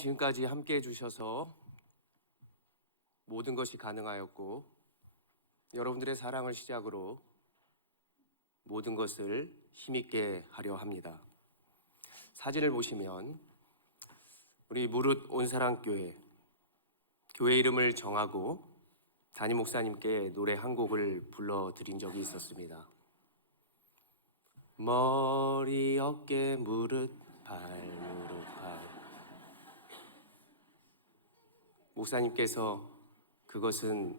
지금까지 함께 해주셔서 모든 것이 가능하였고, 여러분들의 사랑을 시작으로 모든 것을 힘있게 하려 합니다. 사진을 보시면 우리 무릇 온사랑교회, 교회 이름을 정하고 담임 목사님께 노래 한 곡을 불러드린 적이 있었습니다. 머리, 어깨, 무릎, 발, 무릎, 발. 목사님께서 그것은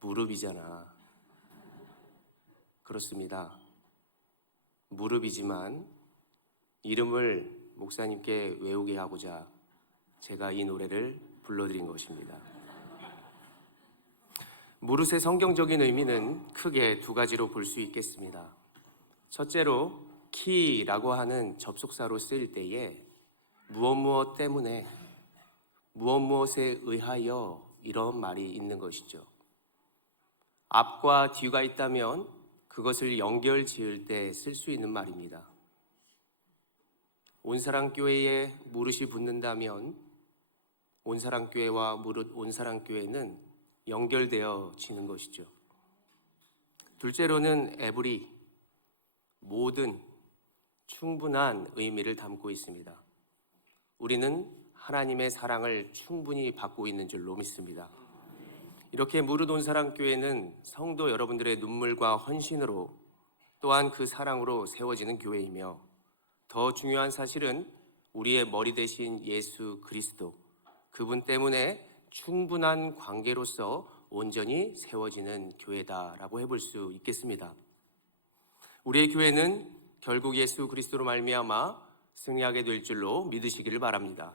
무릎이잖아. 그렇습니다. 무릎이지만 이름을 목사님께 외우게 하고자 제가 이 노래를 불러드린 것입니다. 무릇의 성경적인 의미는 크게 두 가지로 볼 수 있겠습니다. 첫째로 키라고 하는 접속사로 쓰일 때에 무엇 때문에, 무엇에 의하여 이런 말이 있는 것이죠. 앞과 뒤가 있다면 그것을 연결 지을 때 쓸 수 있는 말입니다. 온사랑교회에 무릇이 붙는다면 온사랑교회와 무릇 온사랑교회는 연결되어지는 것이죠. 둘째로는 에브리, 모든, 충분한 의미를 담고 있습니다. 우리는 하나님의 사랑을 충분히 받고 있는 줄로 믿습니다. 이렇게 무릇 온사랑교회는 성도 여러분들의 눈물과 헌신으로 또한 그 사랑으로 세워지는 교회이며, 더 중요한 사실은 우리의 머리 대신 예수 그리스도, 그분 때문에 충분한 관계로서 온전히 세워지는 교회다라고 해볼 수 있겠습니다. 우리의 교회는 결국 예수 그리스도로 말미암아 승리하게 될 줄로 믿으시기를 바랍니다.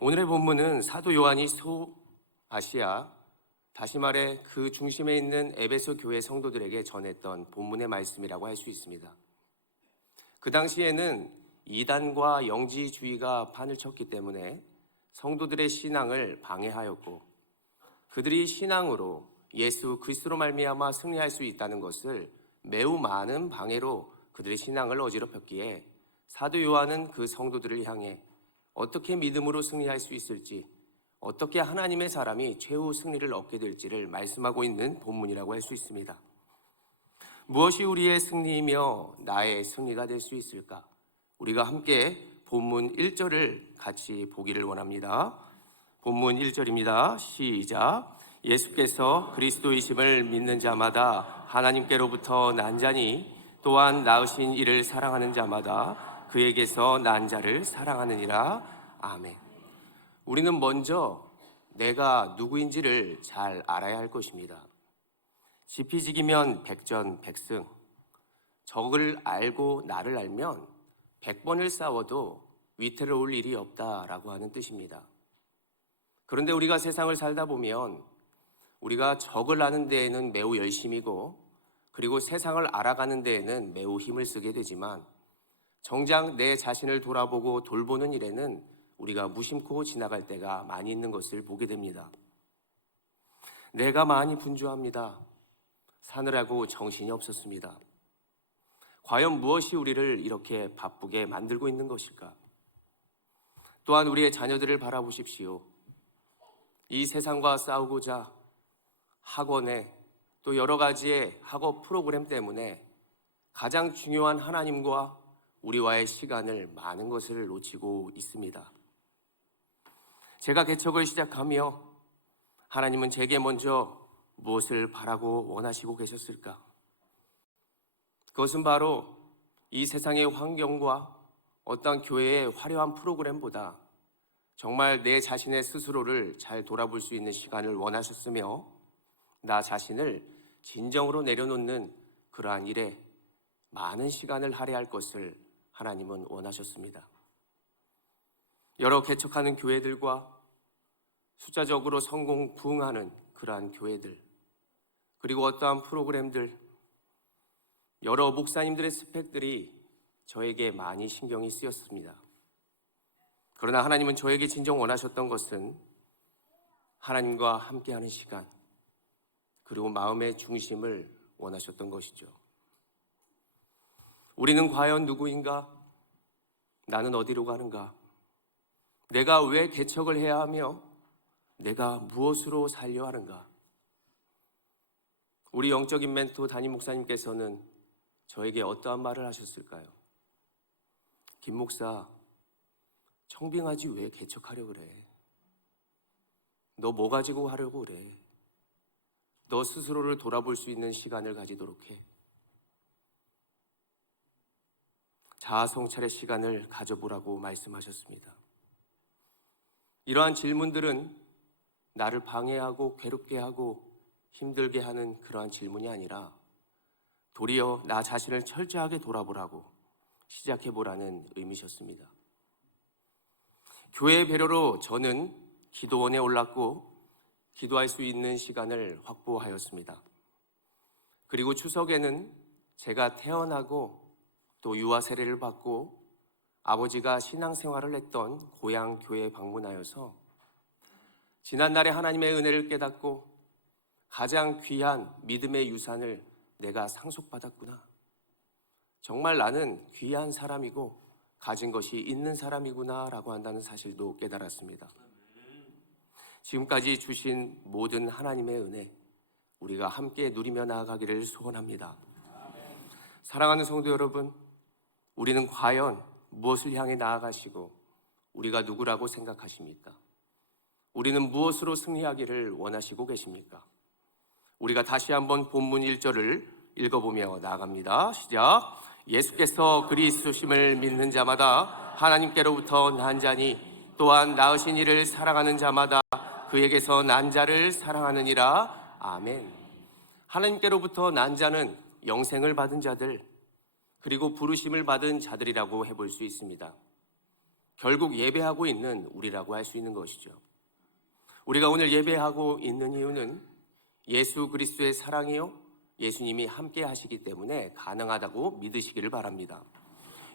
오늘의 본문은 사도 요한이 소아시아, 다시 말해 그 중심에 있는 에베소 교회 성도들에게 전했던 본문의 말씀이라고 할 수 있습니다. 그 당시에는 이단과 영지주의가 판을 쳤기 때문에 성도들의 신앙을 방해하였고, 그들이 신앙으로 예수 그리스도로 말미암아 승리할 수 있다는 것을 매우 많은 방해로 그들의 신앙을 어지럽혔기에 사도 요한은 그 성도들을 향해 어떻게 믿음으로 승리할 수 있을지, 어떻게 하나님의 사람이 최후 승리를 얻게 될지를 말씀하고 있는 본문이라고 할 수 있습니다. 무엇이 우리의 승리이며 나의 승리가 될 수 있을까? 우리가 함께 본문 1절을 같이 보기를 원합니다. 본문 1절입니다. 시작. 예수께서 그리스도이심을 믿는 자마다 하나님께로부터 난 자니 또한 낳으신 이를 사랑하는 자마다 그에게서 난 자를 사랑하느니라. 아멘. 우리는 먼저 내가 누구인지를 잘 알아야 할 것입니다. 지피지기면 백전백승. 적을 알고 나를 알면 100번을 싸워도 위태로울 일이 없다라고 하는 뜻입니다. 그런데 우리가 세상을 살다 보면 우리가 적을 아는 데에는 매우 열심이고, 그리고 세상을 알아가는 데에는 매우 힘을 쓰게 되지만 정작 내 자신을 돌아보고 돌보는 일에는 우리가 무심코 지나갈 때가 많이 있는 것을 보게 됩니다. 내가 많이 분주합니다. 사느라고 정신이 없었습니다. 과연 무엇이 우리를 이렇게 바쁘게 만들고 있는 것일까? 또한 우리의 자녀들을 바라보십시오. 이 세상과 싸우고자 학원에 또 여러 가지의 학업 프로그램 때문에 가장 중요한 하나님과 우리와의 시간을 많은 것을 놓치고 있습니다. 제가 개척을 시작하며 하나님은 제게 먼저 무엇을 바라고 원하시고 계셨을까? 그것은 바로 이 세상의 환경과 어떤 교회의 화려한 프로그램보다 정말 내 자신의 스스로를 잘 돌아볼 수 있는 시간을 원하셨으며, 나 자신을 진정으로 내려놓는 그러한 일에 많은 시간을 할애할 것을 하나님은 원하셨습니다. 여러 개척하는 교회들과 숫자적으로 성공 부흥하는 그러한 교회들, 그리고 어떠한 프로그램들, 여러 목사님들의 스펙들이 저에게 많이 신경이 쓰였습니다. 그러나 하나님은 저에게 진정 원하셨던 것은 하나님과 함께하는 시간, 그리고 마음의 중심을 원하셨던 것이죠. 우리는 과연 누구인가? 나는 어디로 가는가? 내가 왜 개척을 해야 하며 내가 무엇으로 살려 하는가? 우리 영적인 멘토 담임 목사님께서는 저에게 어떠한 말을 하셨을까요? 김 목사, 청빙하지 왜 개척하려고 그래? 너 뭐 가지고 하려고 그래? 너 스스로를 돌아볼 수 있는 시간을 가지도록 해. 자아 성찰의 시간을 가져보라고 말씀하셨습니다. 이러한 질문들은 나를 방해하고 괴롭게 하고 힘들게 하는 그러한 질문이 아니라 도리어 나 자신을 철저하게 돌아보라고 시작해보라는 의미셨습니다. 교회의 배려로 저는 기도원에 올랐고 기도할 수 있는 시간을 확보하였습니다. 그리고 추석에는 제가 태어나고 또 유아 세례를 받고 아버지가 신앙생활을 했던 고향 교회에 방문하여서 지난날에 하나님의 은혜를 깨닫고 가장 귀한 믿음의 유산을 내가 상속받았구나. 정말 나는 귀한 사람이고 가진 것이 있는 사람이구나 라고 한다는 사실도 깨달았습니다. 지금까지 주신 모든 하나님의 은혜 우리가 함께 누리며 나아가기를 소원합니다. 사랑하는 성도 여러분, 우리는 과연 무엇을 향해 나아가시고 우리가 누구라고 생각하십니까? 우리는 무엇으로 승리하기를 원하시고 계십니까? 우리가 다시 한번 본문 1절을 읽어보며 나아갑니다. 시작. 예수께서 그리스도심을 믿는 자마다 하나님께로부터 난 자니 또한 낳으신 이를 사랑하는 자마다 그에게서 난 자를 사랑하느니라. 아멘. 하나님께로부터 난 자는 영생을 받은 자들, 그리고 부르심을 받은 자들이라고 해볼 수 있습니다. 결국 예배하고 있는 우리라고 할 수 있는 것이죠. 우리가 오늘 예배하고 있는 이유는 예수 그리스도의 사랑이요, 예수님이 함께 하시기 때문에 가능하다고 믿으시기를 바랍니다.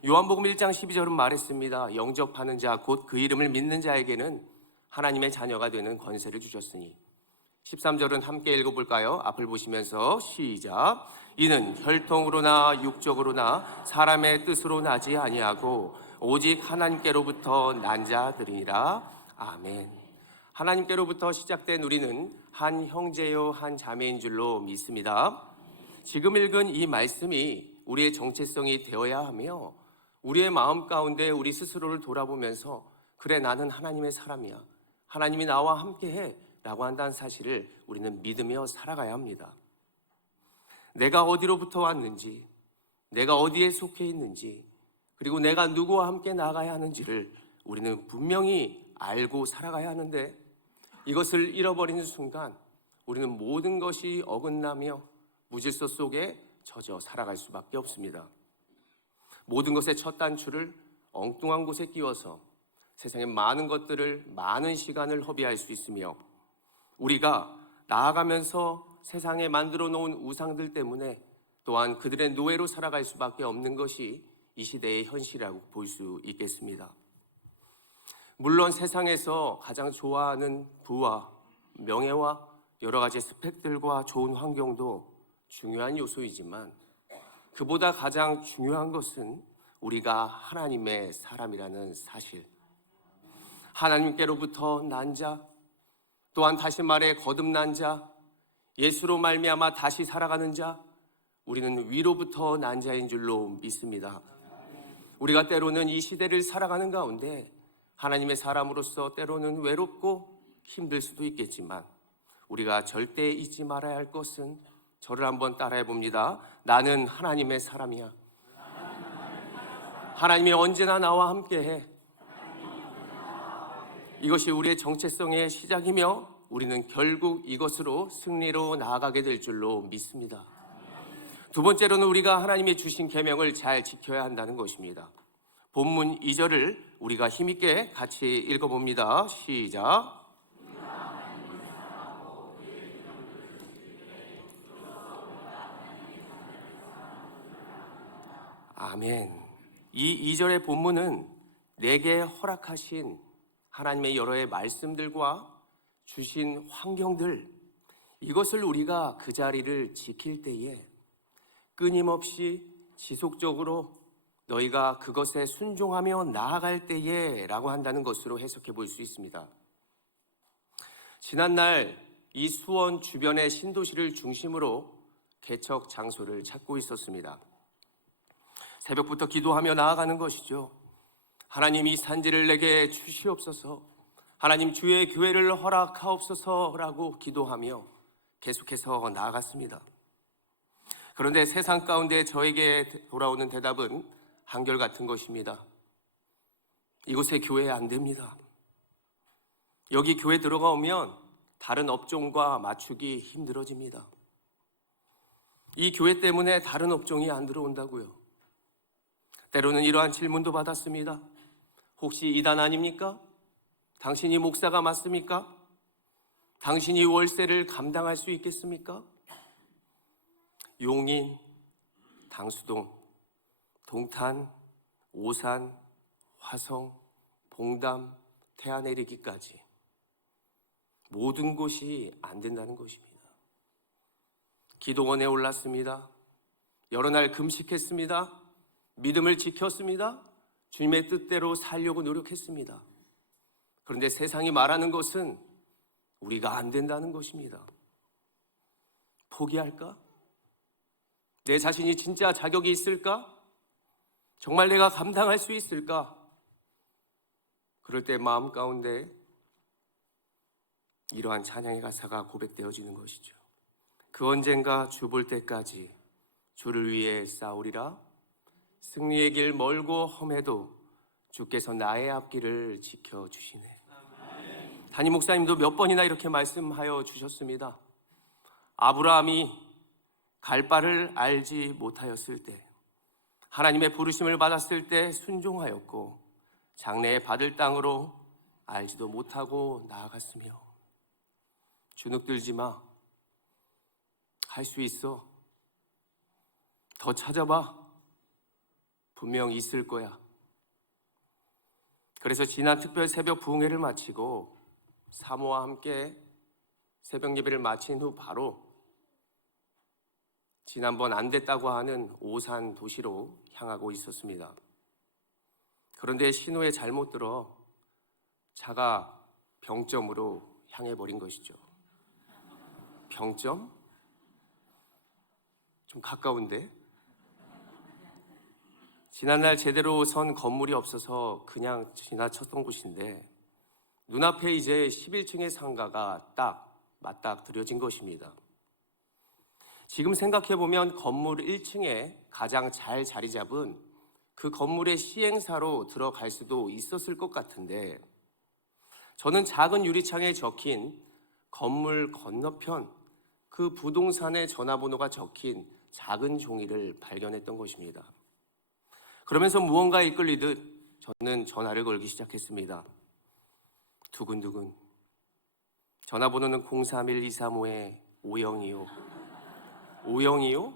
요한복음 1장 12절은 말했습니다. 영접하는 자, 곧 그 이름을 믿는 자에게는 하나님의 자녀가 되는 권세를 주셨으니. 13절은 함께 읽어볼까요? 앞을 보시면서 시작. 이는 혈통으로나 육적으로나 사람의 뜻으로 나지 아니하고 오직 하나님께로부터 난 자들이니라. 아멘. 하나님께로부터 시작된 우리는 한 형제요 한 자매인 줄로 믿습니다. 지금 읽은 이 말씀이 우리의 정체성이 되어야 하며 우리의 마음 가운데 우리 스스로를 돌아보면서 그래, 나는 하나님의 사람이야, 하나님이 나와 함께해 라고 한다는 사실을 우리는 믿으며 살아가야 합니다. 내가 어디로부터 왔는지, 내가 어디에 속해 있는지, 그리고 내가 누구와 함께 나가야 하는지를 우리는 분명히 알고 살아가야 하는데, 이것을 잃어버리는 순간 우리는 모든 것이 어긋나며 무질서 속에 젖어 살아갈 수밖에 없습니다. 모든 것의 첫 단추를 엉뚱한 곳에 끼워서 세상의 많은 것들을, 많은 시간을 허비할 수 있으며, 우리가 나아가면서 세상에 만들어 놓은 우상들 때문에 또한 그들의 노예로 살아갈 수밖에 없는 것이 이 시대의 현실이라고 볼 수 있겠습니다. 물론 세상에서 가장 좋아하는 부와 명예와 여러 가지 스펙들과 좋은 환경도 중요한 요소이지만 그보다 가장 중요한 것은 우리가 하나님의 사람이라는 사실, 하나님께로부터 난 자, 또한 다시 말해 거듭난 자, 예수로 말미암아 다시 살아가는 자, 우리는 위로부터 난 자인 줄로 믿습니다. 우리가 때로는 이 시대를 살아가는 가운데 하나님의 사람으로서 때로는 외롭고 힘들 수도 있겠지만 우리가 절대 잊지 말아야 할 것은, 저를 한번 따라해 봅니다. 나는 하나님의 사람이야. 하나님이 언제나 나와 함께해. 이것이 우리의 정체성의 시작이며 우리는 결국 이것으로 승리로 나아가게 될 줄로 믿습니다. 두 번째로는 우리가 하나님이 주신 계명을 잘 지켜야 한다는 것입니다. 본문 2절을 우리가 힘있게 같이 읽어봅니다. 시작. 아멘. 이 2절의 본문은 내게 허락하신 하나님의 여러의 말씀들과 주신 환경들, 이것을 우리가 그 자리를 지킬 때에 끊임없이 지속적으로 너희가 그것에 순종하며 나아갈 때에 라고 한다는 것으로 해석해 볼 수 있습니다. 지난날 이 수원 주변의 신도시를 중심으로 개척 장소를 찾고 있었습니다. 새벽부터 기도하며 나아가는 것이죠. 하나님, 이 산지를 내게 주시옵소서, 하나님 주의 교회를 허락하옵소서라고 기도하며 계속해서 나아갔습니다. 그런데 세상 가운데 저에게 돌아오는 대답은 한결같은 것입니다. 이곳에 교회 안 됩니다. 여기 교회 들어가면 다른 업종과 맞추기 힘들어집니다. 이 교회 때문에 다른 업종이 안 들어온다고요. 때로는 이러한 질문도 받았습니다. 혹시 이단 아닙니까? 당신이 목사가 맞습니까? 당신이 월세를 감당할 수 있겠습니까? 용인, 당수동, 동탄, 오산, 화성, 봉담, 태안에리기까지 모든 곳이 안 된다는 것입니다. 기도원에 올랐습니다. 여러 날 금식했습니다. 믿음을 지켰습니다. 주님의 뜻대로 살려고 노력했습니다. 그런데 세상이 말하는 것은 우리가 안 된다는 것입니다. 포기할까? 내 자신이 진짜 자격이 있을까? 정말 내가 감당할 수 있을까? 그럴 때 마음 가운데 이러한 찬양의 가사가 고백되어지는 것이죠. 그 언젠가 주 볼 때까지 주를 위해 싸우리라. 승리의 길 멀고 험해도 주께서 나의 앞길을 지켜주시네. 담임 목사님도 몇 번이나 이렇게 말씀하여 주셨습니다. 아브라함이 갈 바를 알지 못하였을 때, 하나님의 부르심을 받았을 때 순종하였고, 장래에 받을 땅으로 알지도 못하고 나아갔으며, 주눅들지 마. 할 수 있어. 더 찾아봐. 분명 있을 거야. 그래서 지난 특별 새벽 부흥회를 마치고 사모와 함께 새벽 예배를 마친 후 바로 지난번 안 됐다고 하는 오산 도시로 향하고 있었습니다. 그런데 신호에 잘못 들어 차가 병점으로 향해 버린 것이죠. 병점? 좀 가까운데? 지난날 제대로 선 건물이 없어서 그냥 지나쳤던 곳인데 눈앞에 이제 11층의 상가가 딱 맞닥뜨려진 것입니다. 지금 생각해보면 건물 1층에 가장 잘 자리 잡은 그 건물의 시행사로 들어갈 수도 있었을 것 같은데, 저는 작은 유리창에 적힌 건물 건너편 그 부동산의 전화번호가 적힌 작은 종이를 발견했던 것입니다. 그러면서 무언가에 이끌리듯 저는 전화를 걸기 시작했습니다. 두근두근. 전화번호는 031-235-5025. 5025?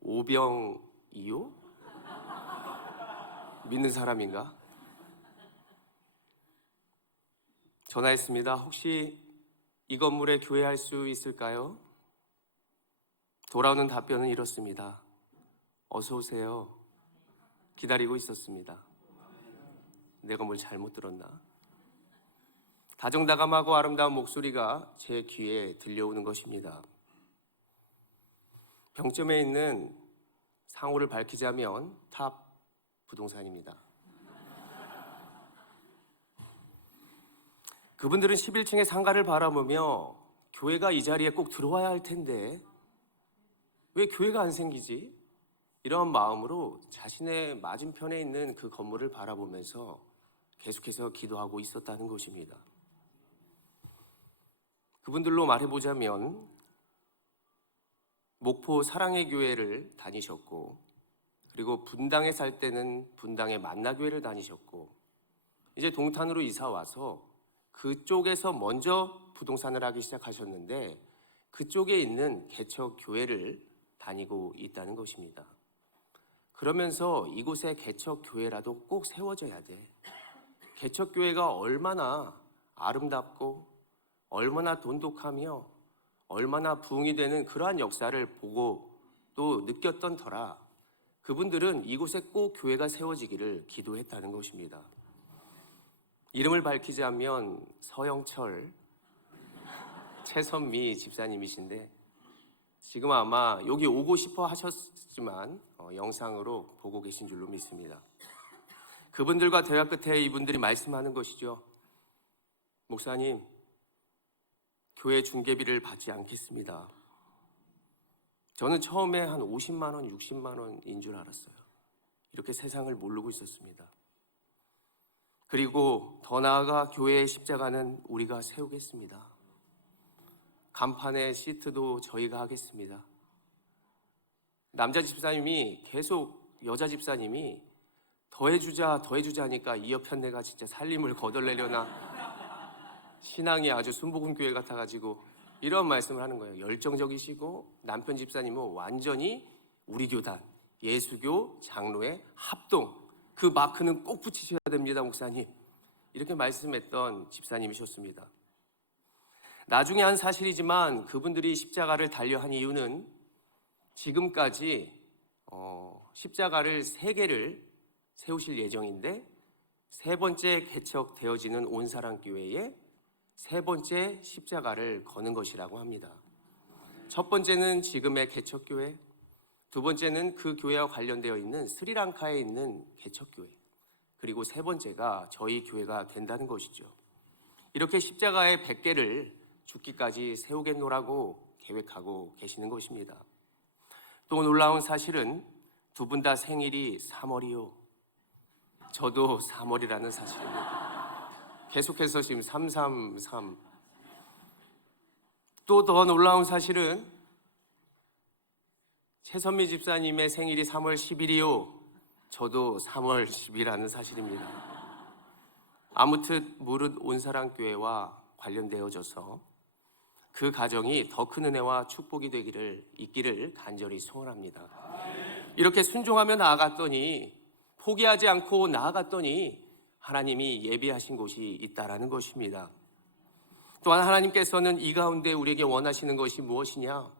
오병이요? 믿는 사람인가? 전화했습니다. 혹시 이 건물에 교회할 수 있을까요? 돌아오는 답변은 이렇습니다. 어서 오세요. 기다리고 있었습니다. 내가 뭘 잘못 들었나? 다정다감하고 아름다운 목소리가 제 귀에 들려오는 것입니다. 병점에 있는 상호를 밝히자면 탑 부동산입니다. 그분들은 11층의 상가를 바라보며 교회가 이 자리에 꼭 들어와야 할 텐데 왜 교회가 안 생기지? 이런 마음으로 자신의 맞은편에 있는 그 건물을 바라보면서 계속해서 기도하고 있었다는 것입니다. 그분들로 말해보자면 목포 사랑의 교회를 다니셨고, 그리고 분당에 살 때는 분당의 만나교회를 다니셨고, 이제 동탄으로 이사 와서 그쪽에서 먼저 부동산을 하기 시작하셨는데 그쪽에 있는 개척교회를 다니고 있다는 것입니다. 그러면서 이곳에 개척교회라도 꼭 세워져야 돼. 개척교회가 얼마나 아름답고 얼마나 돈독하며 얼마나 부흥이 되는 그러한 역사를 보고 또 느꼈던 터라 그분들은 이곳에 꼭 교회가 세워지기를 기도했다는 것입니다. 이름을 밝히지 않으면 서영철, 최선미 집사님이신데 지금 아마 여기 오고 싶어 하셨지만 영상으로 보고 계신 줄로 믿습니다. 그분들과 대화 끝에 이분들이 말씀하는 것이죠. 목사님, 교회 중개비를 받지 않겠습니다. 저는 처음에 한 50만 원, 60만 원인 줄 알았어요. 이렇게 세상을 모르고 있었습니다. 그리고 더 나아가 교회의 십자가는 우리가 세우겠습니다. 간판의 시트도 저희가 하겠습니다. 남자 집사님이 계속 여자 집사님이 더해주자 하니까 이 옆편 내가 진짜 살림을 거덜내려나 신앙이 아주 순복음교회 같아가지고 이런 말씀을 하는 거예요. 열정적이시고 남편 집사님은 완전히 우리 교단 예수교 장로의 합동, 그 마크는 꼭 붙이셔야 됩니다 목사님, 이렇게 말씀했던 집사님이셨습니다. 나중에 한 사실이지만 그분들이 십자가를 달려한 이유는 지금까지 십자가를 3개를 세우실 예정인데 세 번째 개척되어지는 온사랑교회에 세 번째 십자가를 거는 것이라고 합니다. 첫 번째는 지금의 개척교회, 두 번째는 그 교회와 관련되어 있는 스리랑카에 있는 개척교회, 그리고 세 번째가 저희 교회가 된다는 것이죠. 이렇게 십자가의 100개를 죽기까지 세우겠노라고 계획하고 계시는 것입니다. 또 놀라운 사실은 두 분 다 생일이 3월이요. 저도 3월이라는 사실입니다. 계속해서 지금 333. 또 더 놀라운 사실은 최선미 집사님의 생일이 3월 10일이요. 저도 3월 10일이라는 사실입니다. 아무튼 무릇 온사랑교회와 관련되어져서 그 가정이 더 큰 은혜와 축복이 있기를 간절히 소원합니다. 이렇게 순종하며 나아갔더니, 포기하지 않고 나아갔더니 하나님이 예비하신 곳이 있다라는 것입니다. 또한 하나님께서는 이 가운데 우리에게 원하시는 것이 무엇이냐?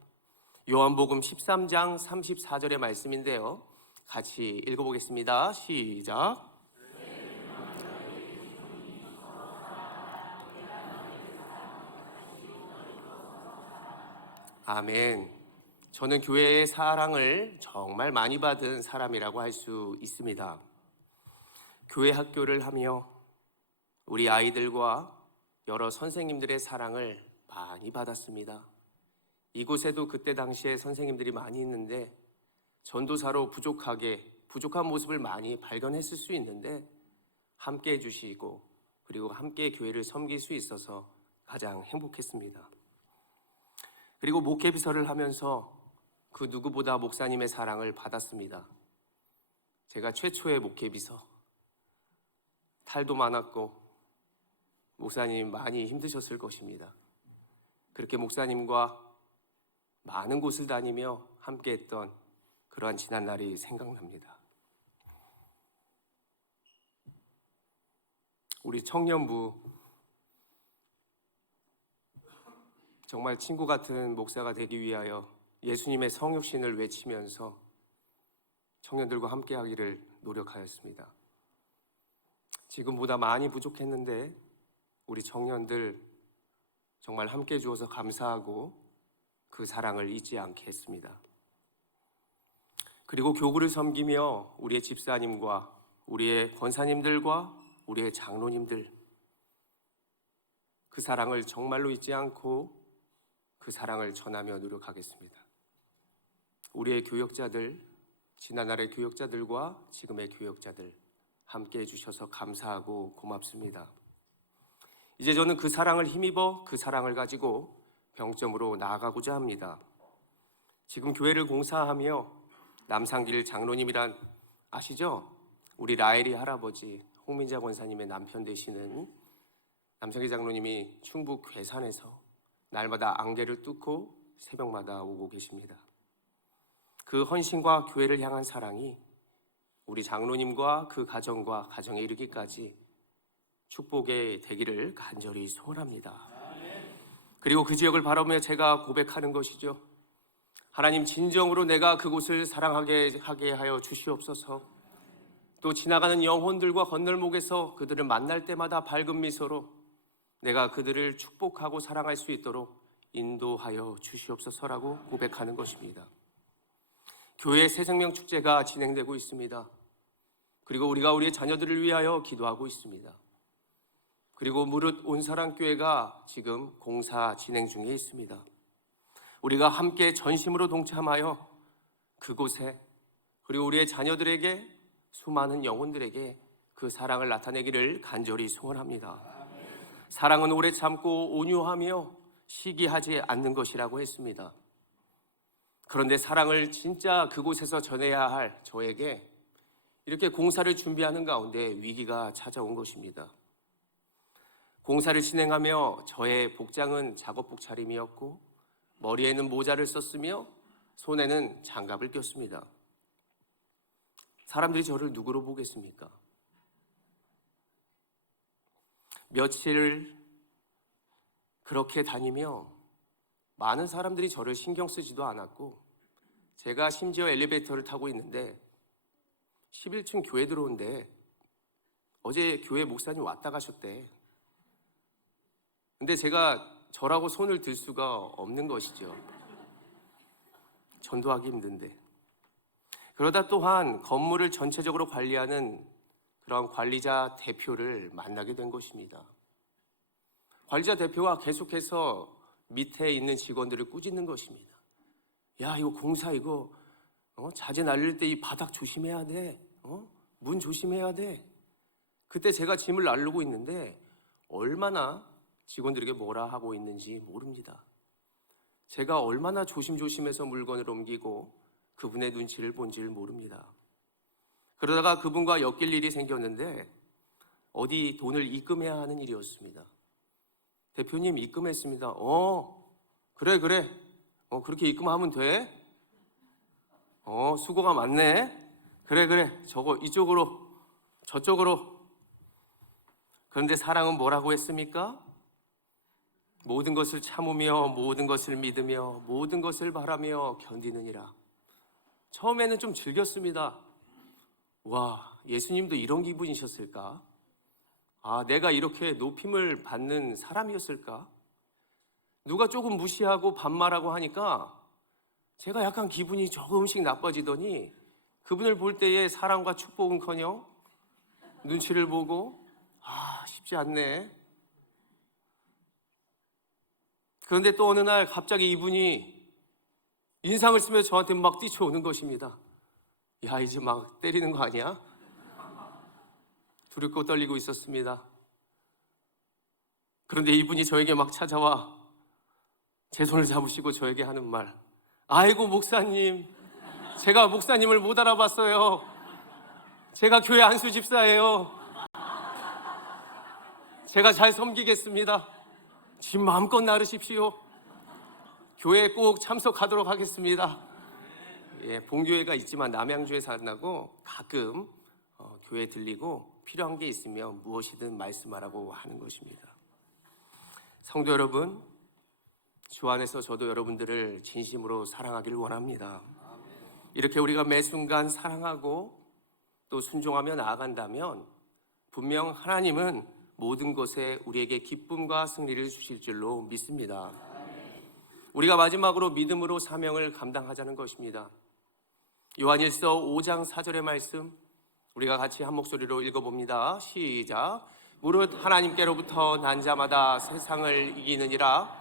요한복음 13장 34절의 말씀인데요, 같이 읽어보겠습니다. 시작. 아멘. 저는 교회의 사랑을 정말 많이 받은 사람이라고 할 수 있습니다. 교회 학교를 하며 우리 아이들과 여러 선생님들의 사랑을 많이 받았습니다. 이곳에도 그때 당시에 선생님들이 많이 있는데 전도사로 부족한 모습을 많이 발견했을 수 있는데 함께 해주시고 그리고 함께 교회를 섬길 수 있어서 가장 행복했습니다. 그리고 목회 비서를 하면서 그 누구보다 목사님의 사랑을 받았습니다. 제가 최초의 목회 비서, 탈도 많았고 목사님 많이 힘드셨을 것입니다. 그렇게 목사님과 많은 곳을 다니며 함께했던 그러한 지난 날이 생각납니다. 우리 청년부, 정말 친구 같은 목사가 되기 위하여 예수님의 성육신을 외치면서 청년들과 함께하기를 노력하였습니다. 지금보다 많이 부족했는데 우리 청년들 정말 함께 주어서 감사하고 그 사랑을 잊지 않게 했습니다. 그리고 교구를 섬기며 우리의 집사님과 우리의 권사님들과 우리의 장로님들, 그 사랑을 정말로 잊지 않고 그 사랑을 전하며 노력하겠습니다. 우리의 교역자들, 지난날의 교역자들과 지금의 교역자들 함께 해주셔서 감사하고 고맙습니다. 이제 저는 그 사랑을 힘입어 그 사랑을 가지고 병점으로 나아가고자 합니다. 지금 교회를 공사하며 남상길 장로님이란 아시죠? 우리 라엘이 할아버지 홍민자 권사님의 남편 되시는 남상길 장로님이 충북 괴산에서 날마다 안개를 뚫고 새벽마다 오고 계십니다. 그 헌신과 교회를 향한 사랑이 우리 장로님과 그 가정과 가정에 이르기까지 축복의 되기를 간절히 소원합니다. 그리고 그 지역을 바라보며 제가 고백하는 것이죠. 하나님, 진정으로 내가 그곳을 사랑하게 하게 하여 주시옵소서. 또 지나가는 영혼들과 건널목에서 그들을 만날 때마다 밝은 미소로 내가 그들을 축복하고 사랑할 수 있도록 인도하여 주시옵소서라고 고백하는 것입니다. 교회 새생명 축제가 진행되고 있습니다. 그리고 우리가 우리의 자녀들을 위하여 기도하고 있습니다. 그리고 무릇 온사랑교회가 지금 공사 진행 중에 있습니다. 우리가 함께 전심으로 동참하여 그곳에, 그리고 우리의 자녀들에게, 수많은 영혼들에게 그 사랑을 나타내기를 간절히 소원합니다. 사랑은 오래 참고 온유하며 시기하지 않는 것이라고 했습니다. 그런데 사랑을 진짜 그곳에서 전해야 할 저에게 이렇게 공사를 준비하는 가운데 위기가 찾아온 것입니다. 공사를 진행하며 저의 복장은 작업복 차림이었고 머리에는 모자를 썼으며 손에는 장갑을 꼈습니다. 사람들이 저를 누구로 보겠습니까? 며칠 그렇게 다니며 많은 사람들이 저를 신경 쓰지도 않았고, 제가 심지어 엘리베이터를 타고 있는데 11층 교회 들어온대. 어제 교회 목사님 왔다 가셨대. 근데 제가 저라고 손을 들 수가 없는 것이죠. 전도하기 힘든데. 그러다 또한 건물을 전체적으로 관리하는 그런 관리자 대표를 만나게 된 것입니다. 관리자 대표가 계속해서 밑에 있는 직원들을 꾸짖는 것입니다. 야, 이거 공사 이거 자재 날릴 때 이 바닥 조심해야 돼. 문 조심해야 돼. 그때 제가 짐을 나르고 있는데 얼마나 직원들에게 뭐라 하고 있는지 모릅니다. 제가 얼마나 조심조심해서 물건을 옮기고 그분의 눈치를 본지를 모릅니다. 그러다가 그분과 엮일 일이 생겼는데 어디 돈을 입금해야 하는 일이었습니다. 대표님, 입금했습니다. 그래. 그렇게 입금하면 돼? 수고가 많네. 그래. 저거 이쪽으로, 저쪽으로. 그런데 사랑은 뭐라고 했습니까? 모든 것을 참으며 모든 것을 믿으며 모든 것을 바라며 견디느니라. 처음에는 좀 즐겼습니다. 와, 예수님도 이런 기분이셨을까? 아, 내가 이렇게 높임을 받는 사람이었을까? 누가 조금 무시하고 반말하고 하니까 제가 약간 기분이 조금씩 나빠지더니 그분을 볼 때의 사랑과 축복은커녕 눈치를 보고 쉽지 않네. 그런데 또 어느 날 갑자기 이분이 인상을 쓰며 저한테 막 뛰쳐오는 것입니다. 야, 이제 막 때리는 거 아니야? 두렵고 떨리고 있었습니다. 그런데 이분이 저에게 막 찾아와 제 손을 잡으시고 저에게 하는 말, 아이고 목사님, 제가 목사님을 못 알아봤어요. 제가 교회 안수 집사예요. 제가 잘 섬기겠습니다. 짐 마음껏 나르십시오. 교회에 꼭 참석하도록 하겠습니다. 본교회가 있지만 남양주에 산다고 가끔 교회에 들리고 필요한 게 있으면 무엇이든 말씀하라고 하는 것입니다. 성도 여러분, 주 안에서 저도 여러분들을 진심으로 사랑하기를 원합니다. 이렇게 우리가 매 순간 사랑하고 또 순종하며 나아간다면 분명 하나님은 모든 것에 우리에게 기쁨과 승리를 주실 줄로 믿습니다. 우리가 마지막으로 믿음으로 사명을 감당하자는 것입니다. 요한일서 5장 4절의 말씀 우리가 같이 한 목소리로 읽어봅니다. 시작. 무릇 하나님께로부터 난 자마다 세상을 이기느니라.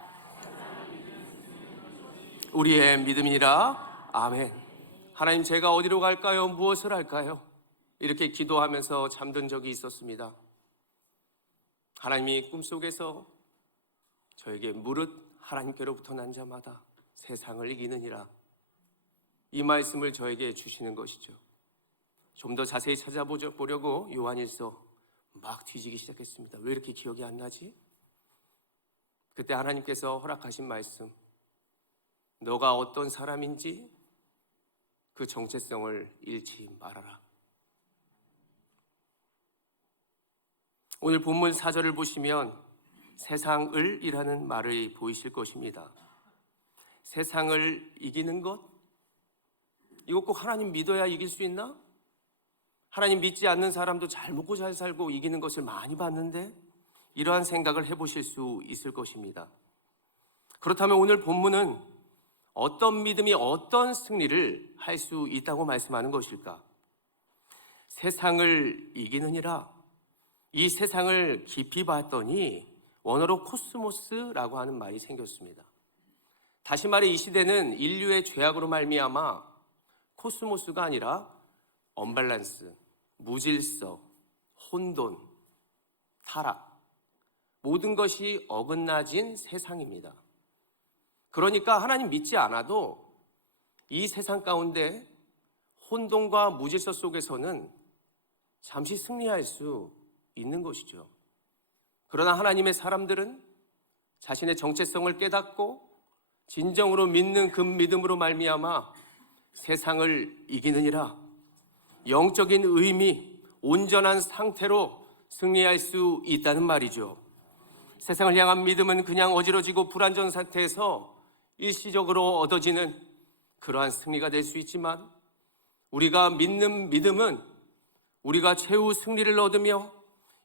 우리의 믿음이니라. 아멘. 하나님, 제가 어디로 갈까요? 무엇을 할까요? 이렇게 기도하면서 잠든 적이 있었습니다. 하나님이 꿈속에서 저에게 무릇 하나님께로부터 난 자마다 세상을 이기느니라, 이 말씀을 저에게 주시는 것이죠. 좀 더 자세히 찾아보려고 요한일서 막 뒤지기 시작했습니다. 왜 이렇게 기억이 안 나지? 그때 하나님께서 허락하신 말씀, 너가 어떤 사람인지 그 정체성을 잃지 말아라. 오늘 본문 4절을 보시면 세상을 이라는 말이 보이실 것입니다. 세상을 이기는 것? 이거 꼭 하나님 믿어야 이길 수 있나? 하나님 믿지 않는 사람도 잘 먹고 잘 살고 이기는 것을 많이 봤는데, 이러한 생각을 해보실 수 있을 것입니다. 그렇다면 오늘 본문은 어떤 믿음이 어떤 승리를 할 수 있다고 말씀하는 것일까? 세상을 이기느니라. 이 세상을 깊이 봤더니 원어로 코스모스라고 하는 말이 생겼습니다. 다시 말해 이 시대는 인류의 죄악으로 말미암아 코스모스가 아니라 언밸런스, 무질서, 혼돈, 타락, 모든 것이 어긋나진 세상입니다. 그러니까 하나님 믿지 않아도 이 세상 가운데 혼돈과 무질서 속에서는 잠시 승리할 수 있는 것이죠. 그러나 하나님의 사람들은 자신의 정체성을 깨닫고 진정으로 믿는 그 믿음으로 말미암아 세상을 이기느니라, 영적인 의미, 온전한 상태로 승리할 수 있다는 말이죠. 세상을 향한 믿음은 그냥 어지러지고 불안전 상태에서 일시적으로 얻어지는 그러한 승리가 될 수 있지만, 우리가 믿는 믿음은 우리가 최후 승리를 얻으며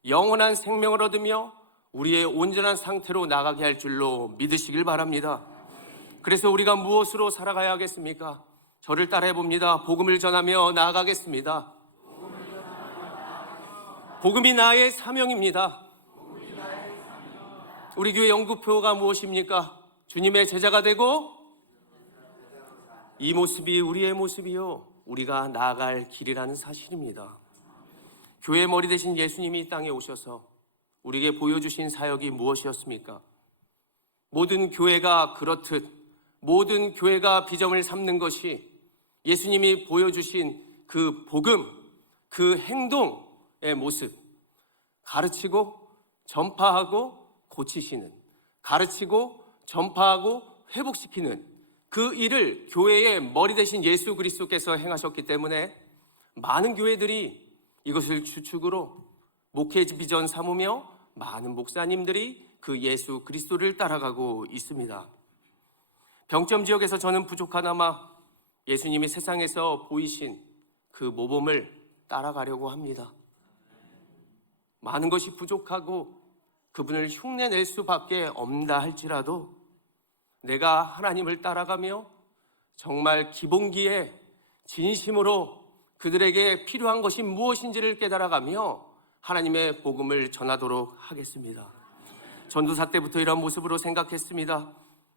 영원한 생명을 얻으며 우리의 온전한 상태로 나가게 할 줄로 믿으시길 바랍니다. 그래서 우리가 무엇으로 살아가야 하겠습니까? 저를 따라해 봅니다. 복음을 전하며 나아가겠습니다. 복음이 나의 사명입니다. 우리 교회 영구표가 무엇입니까? 주님의 제자가 되고 이 모습이 우리의 모습이요, 우리가 나아갈 길이라는 사실입니다. 교회의 머리 되신 예수님이 이 땅에 오셔서 우리에게 보여주신 사역이 무엇이었습니까? 모든 교회가 그렇듯 모든 교회가 비전을 삼는 것이 예수님이 보여주신 그 복음, 그 행동의 모습, 가르치고 전파하고 고치시는, 가르치고 전파하고 회복시키는 그 일을 교회의 머리 되신 예수 그리스도께서 행하셨기 때문에 많은 교회들이 이것을 주축으로 목회 비전 삼으며 많은 목사님들이 그 예수 그리스도를 따라가고 있습니다. 병점 지역에서 저는 부족하나마 예수님이 세상에서 보이신 그 모범을 따라가려고 합니다. 많은 것이 부족하고 그분을 흉내낼 수밖에 없다 할지라도 내가 하나님을 따라가며 정말 기본기에 진심으로 그들에게 필요한 것이 무엇인지를 깨달아가며 하나님의 복음을 전하도록 하겠습니다. 전도사 때부터 이런 모습으로 생각했습니다.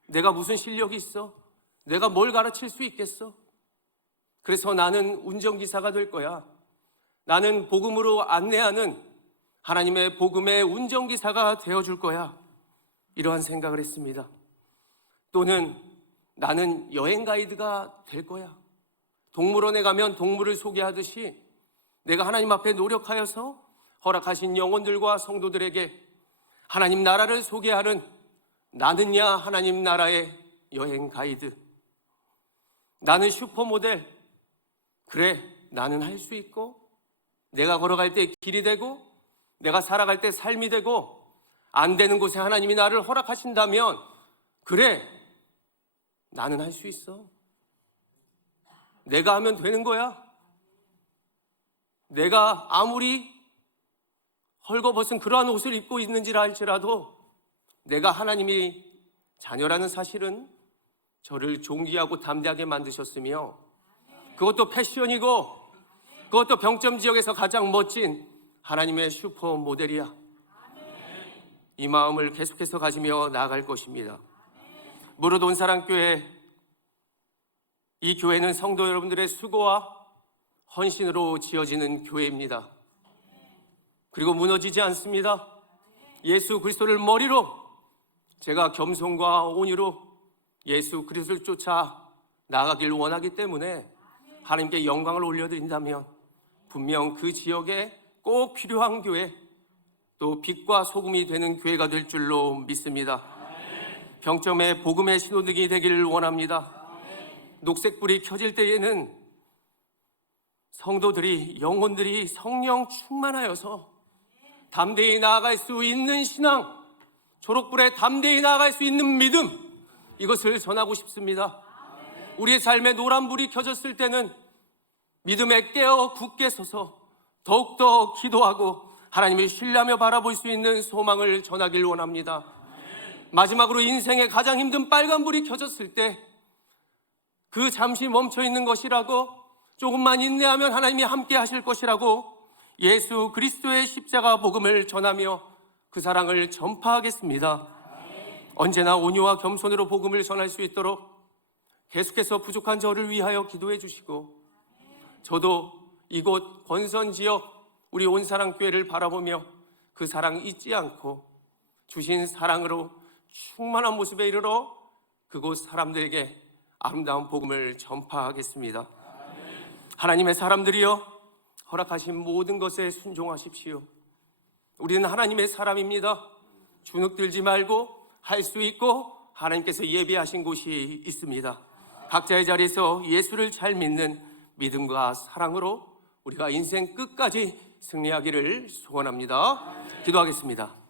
내가 무슨 실력이 있어? 내가 뭘 가르칠 수 있겠어? 그래서 나는 운전기사가 될 거야. 나는 복음으로 안내하는 하나님의 복음의 운전기사가 되어줄 거야. 이러한 생각을 했습니다. 또는 나는 여행 가이드가 될 거야. 동물원에 가면 동물을 소개하듯이 내가 하나님 앞에 노력하여서 허락하신 영혼들과 성도들에게 하나님 나라를 소개하는 나는야 하나님 나라의 여행 가이드. 나는 슈퍼모델. 그래, 나는 할 수 있고 내가 걸어갈 때 길이 되고 내가 살아갈 때 삶이 되고 안 되는 곳에 하나님이 나를 허락하신다면 그래, 나는 할 수 있어. 내가 하면 되는 거야. 내가 아무리 헐거벗은 그러한 옷을 입고 있는지라 할지라도 내가 하나님이 자녀라는 사실은 저를 존귀하고 담대하게 만드셨으며 그것도 패션이고 그것도 병점 지역에서 가장 멋진 하나님의 슈퍼 모델이야. 이 마음을 계속해서 가지며 나아갈 것입니다. 무릇 온사랑교회, 이 교회는 성도 여러분들의 수고와 헌신으로 지어지는 교회입니다. 그리고 무너지지 않습니다. 예수 그리스도를 머리로 제가 겸손과 온유로 예수 그리스도를 쫓아 나가길 원하기 때문에 하나님께 영광을 올려드린다면 분명 그 지역에 꼭 필요한 교회, 또 빛과 소금이 되는 교회가 될 줄로 믿습니다. 병점의 복음의 신호등이 되기를 원합니다. 녹색불이 켜질 때에는 성도들이, 영혼들이 성령 충만하여서 담대히 나아갈 수 있는 신앙, 초록불에 담대히 나아갈 수 있는 믿음, 이것을 전하고 싶습니다. 우리의 삶에 노란불이 켜졌을 때는 믿음에 깨어 굳게 서서 더욱더 기도하고 하나님을 신뢰하며 바라볼 수 있는 소망을 전하길 원합니다. 마지막으로 인생의 가장 힘든 빨간불이 켜졌을 때 그 잠시 멈춰있는 것이라고, 조금만 인내하면 하나님이 함께 하실 것이라고 예수 그리스도의 십자가 복음을 전하며 그 사랑을 전파하겠습니다. 언제나 온유와 겸손으로 복음을 전할 수 있도록 계속해서 부족한 저를 위하여 기도해 주시고, 저도 이곳 권선지역 우리 온사랑교회를 바라보며 그 사랑 잊지 않고 주신 사랑으로 충만한 모습에 이르러 그곳 사람들에게 아름다운 복음을 전파하겠습니다. 하나님의 사람들이여, 허락하신 모든 것에 순종하십시오. 우리는 하나님의 사람입니다. 주눅들지 말고 할 수 있고 하나님께서 예비하신 곳이 있습니다. 각자의 자리에서 예수를 잘 믿는 믿음과 사랑으로 우리가 인생 끝까지 승리하기를 소원합니다. 기도하겠습니다.